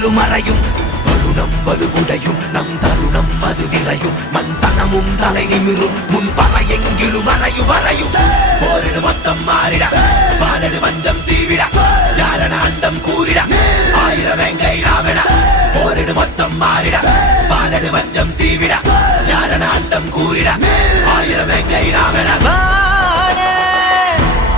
எங்கிலும் அறையும் வருணம் வலுவுடையும் நம் தருணம் அது விரையும் மண் சனமும் தலை நிமிரும் முன் பற எங்கிலும் அறையும் வரையும் போரிடு மொத்தம் மாறிட பாலடு வஞ்சம் சீவிட யாரன அண்டம் கூறிட ஆயிரம் வெங்கை நாமென போரிடு மொத்தம் மாறிட பாலடு வஞ்சம் சீவிட யாரன அண்டம் கூறிட ஆயிரம் வெங்கை நாமென